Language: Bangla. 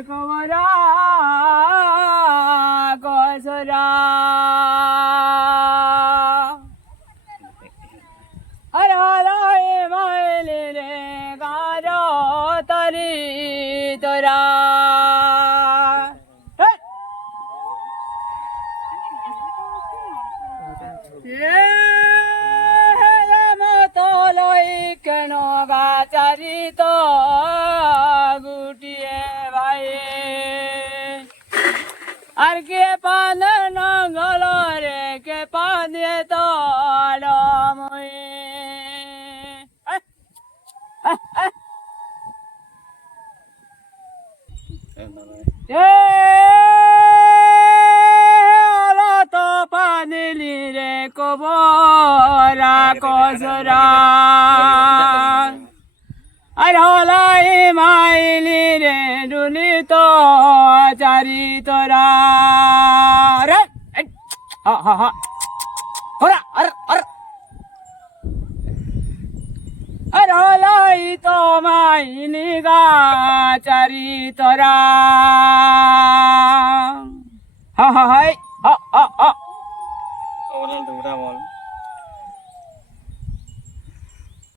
কবরা কসরা আর হলাই মাইলে রে গার তরি তোরা কেন গাচারিত গুটিয়ে ভাই আর কে পান নঙ্গল রে কে পানে তলময় তো পানিলি রে কবরা কসরা আর হলাই মাইলি রে ডুলি তো চারি তোরা রে হা হা হা হরা আর আর আর হলাই তো মাইলি গা চারি তোরা হা হা হাই হা হা হা বল তোমরা বল